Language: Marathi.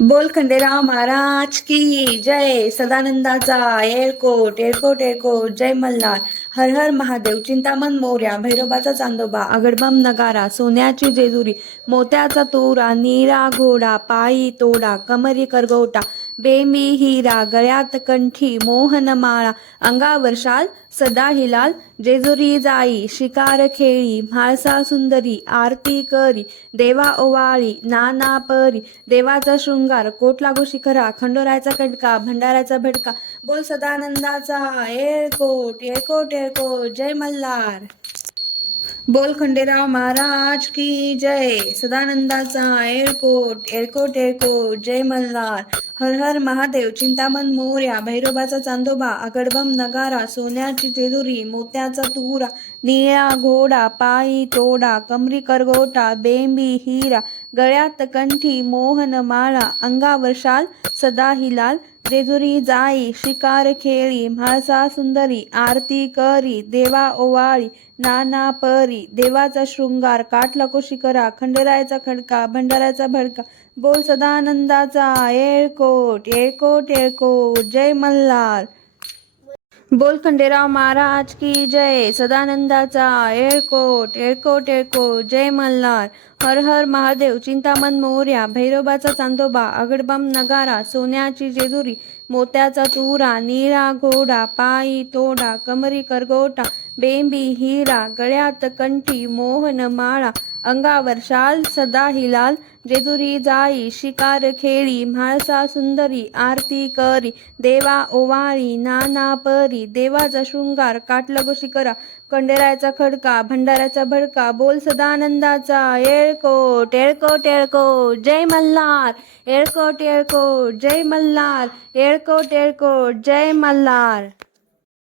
बोल खंडेराव महाराज की जय सदानंदाचा एळकोट एळकोट एळकोट जय मल्हार. हर हर महादेव चिंतामण मोर्या भैरोबाचा चांदोबा अगडबम नगारा सोन्याची जेजुरी मोत्याचा तोरा नीरा घोडा पायी तोडा कमरी करगोटा बेमी हिरा गळ्यात कंठी मोहन माळा अंगावर शाल सदा हिलाल जेजुरी जाई शिकार खेळी म्हाळसा सुंदरी आरती करी देवा ओवाळी नाना परी देवाचा शृंगार कोट लागू शिखरा खंडोरायचा कटका भंडाराचा भटका बोल सदानंदाचा एळकोट एळकोट एळकोट जय मल्हार. बोल खंडेराव महाराज की जय सदानंदाचा एअरकोट एअरकोट एअरकोट जय मल्हार. हर हर महादेव चिंतामण मोर्या भैरोबाचा चांदोबा अगडबम नगारा सोन्याची जेजुरी मोत्याचा तुरा निळा घोडा पायी तोडा कमरी करगोटा बेंबी हिरा गळ्यात कंठी मोहन माळा अंगावर शाल सदा हिलाल जेजुरी जाई शिकार खेळी म्हाळसा सुंदरी आरती करी देवा ओवाळी नाना परी देवाचा शृंगार काठ लको शिखरा खंडेरायाचा खडका भंडाराचा भडका बोल सदानंदाचा येळकोट येळकोट येळकोट जय मल्हार. बोल खंडेराव महाराज की जय. सदानंदाचा एळकोट एळकोट एळकोट जय मल्हार. हर हर महादेव चिंतामन मोर्या. भैरोबाचा चांदोबा अगडबम नगारा सोन्याची जेजुरी मोत्याचा तुरा निळा घोडा पायी तोडा कमरी करगोटा बेंबी हिरा गळ्यात कंठी मोहन माळा अंगावर शाल सदा हिलाल जेजुरी जाई शिकार खेळी म्हाळसा सुंदरी आरती करी देवा ओवाळी नाना परी देवाचा शृंगार काटलगो शिकरा कंडेरायचा खडका भंडाऱ्याचा भडका बोल सदानंदाचा येळको टेळको टेळको जय मल्हार येळको टेळको जय मल्हार येळको टेळको जय मल्हार.